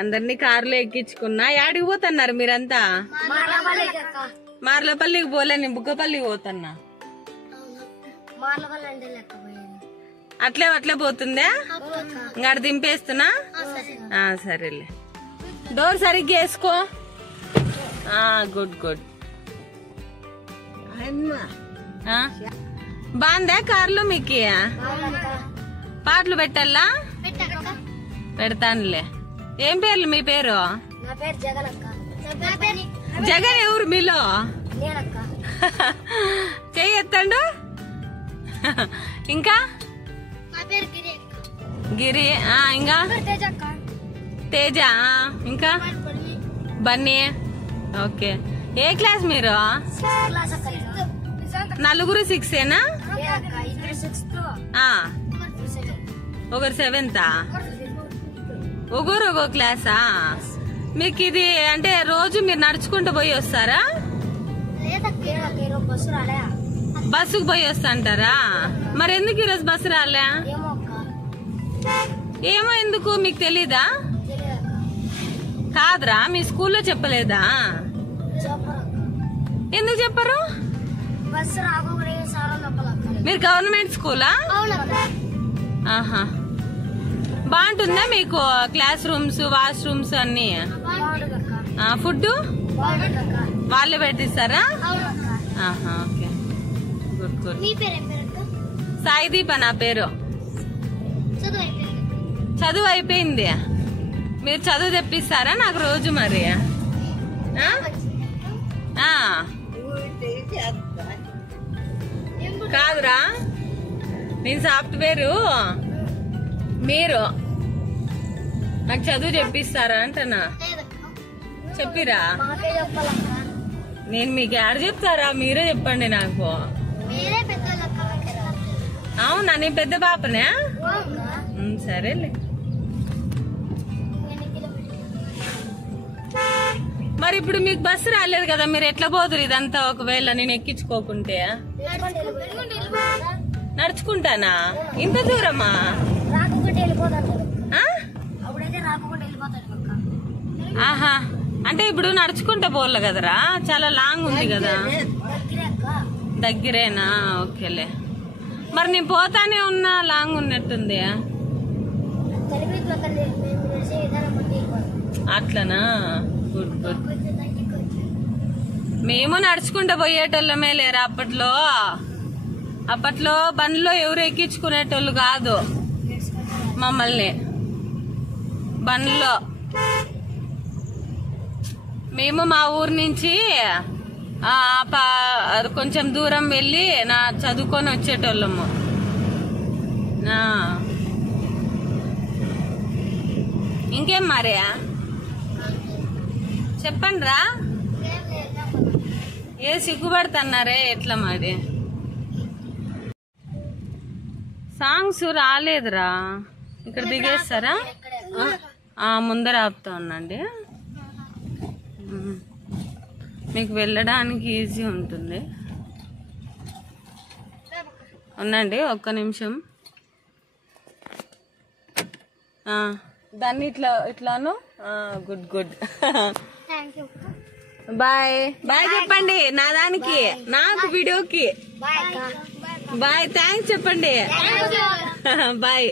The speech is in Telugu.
అందరినీ కారులో ఎక్కించుకున్నా. యాడికి పోతున్నారు మీరంతా? మార్లపల్లికి పోలే, నేను బుగ్గపల్లికి పోతున్నా. అట్లే పోతుందా? ఇంకా దింపేస్తున్నా. సరేలే, డోర్ సరిగ్గా వేసుకో. Good good. బాగుందా కారులో మీకు? పాటలు పెట్టాలా? పెడతానులే. ఏం పేర్లు మీ పేరు? జగన్ ఎవరు మీలో? చెయ్యి ఎత్తండు. ఇంకా గిరి. ఇంకా తేజ. ఇంకా బన్నీ. ఓకే. ఏ క్లాస్ మీరు? నలుగురు 6ఏనా? ఒకరు 7th. ఒకరు ఒక క్లాసా? మీకు ఇది అంటే రోజు మీరు నడుచుకుంటూ పోయి వస్తారా? బస్సుకు పోయి వస్తా అంటారా? మరి ఎందుకు ఈరోజు బస్సు రాలే? ఏమో, ఎందుకు మీకు తెలీదా? కాదురా, మీ స్కూల్లో చెప్పలేదా? ఎందుకు చెప్పరు? మీరు గవర్నమెంట్ స్కూలా? ఆహా. బాగుంటుందా మీకు క్లాస్ రూమ్స్, వాష్రూమ్స్ అన్ని? ఫుడ్ వాళ్ళే పెట్టిస్తారా? Okay, good good. సాయిదీప నా పేరు. చదువు అయిపోయింది. మీరు చదువు తెప్పిస్తారా నాకు రోజు? మరి కాదురా, నేను సాఫ్ట్వేరు, మీరు నాకు చదువు చెప్పిస్తారా అంటనా? చెప్పిరా? నేను మీకు యాడ్ చెప్తారా? మీరే చెప్పండి నాకు. అవునా, నేను పెద్ద పాపనే? సరేలే. మరి ఇప్పుడు మీకు బస్సు రాలేదు కదా, మీరు ఎట్లా పోదురు ఇదంతా? ఒకవేళ నేను ఎక్కించుకోకుంటే నడుచుకుంటానా? ఇంత దూరమా? ఆహా, అంటే ఇప్పుడు నడుచుకుంటా పోలే కదరా, చాలా లాంగ్ ఉంది కదా. దగ్గరేనా? ఓకేలే. మరి నేను పోతానే ఉన్నా, లాంగ్ ఉన్నట్టుంది. అట్లనా? Good good. మేము నడుచుకుంటూ పోయేటోళ్ళమే లేరా అప్పట్లో. అప్పట్లో బండ్లో ఎవరు ఎక్కించుకునేటోళ్ళు కాదు మమ్మల్ని. బండ్లో మేము మా ఊరు నుంచి కొంచెం దూరం వెళ్ళి చదువుకొని వచ్చేటోళ్ళము. ఇంకేం మరే చెప్పండి రా. ఏ సిగ్గుపడుతున్నారే ఎట్లా మరి? సాంగ్స్ రాలేదురా. ఇక్కడ దిగేస్తారా? ముందర ఆపుతా ఉండండి, మీకు వెళ్ళడానికి ఈజీ ఉంటుంది. ఉండండి ఒక్క నిమిషం. దాన్ని ఇట్లాను. Good good. బాయ్ బాయ్ చెప్పండి నా దానికి, నాకు వీడియోకి బాయ్. థ్యాంక్స్ చెప్పండి. బాయ్.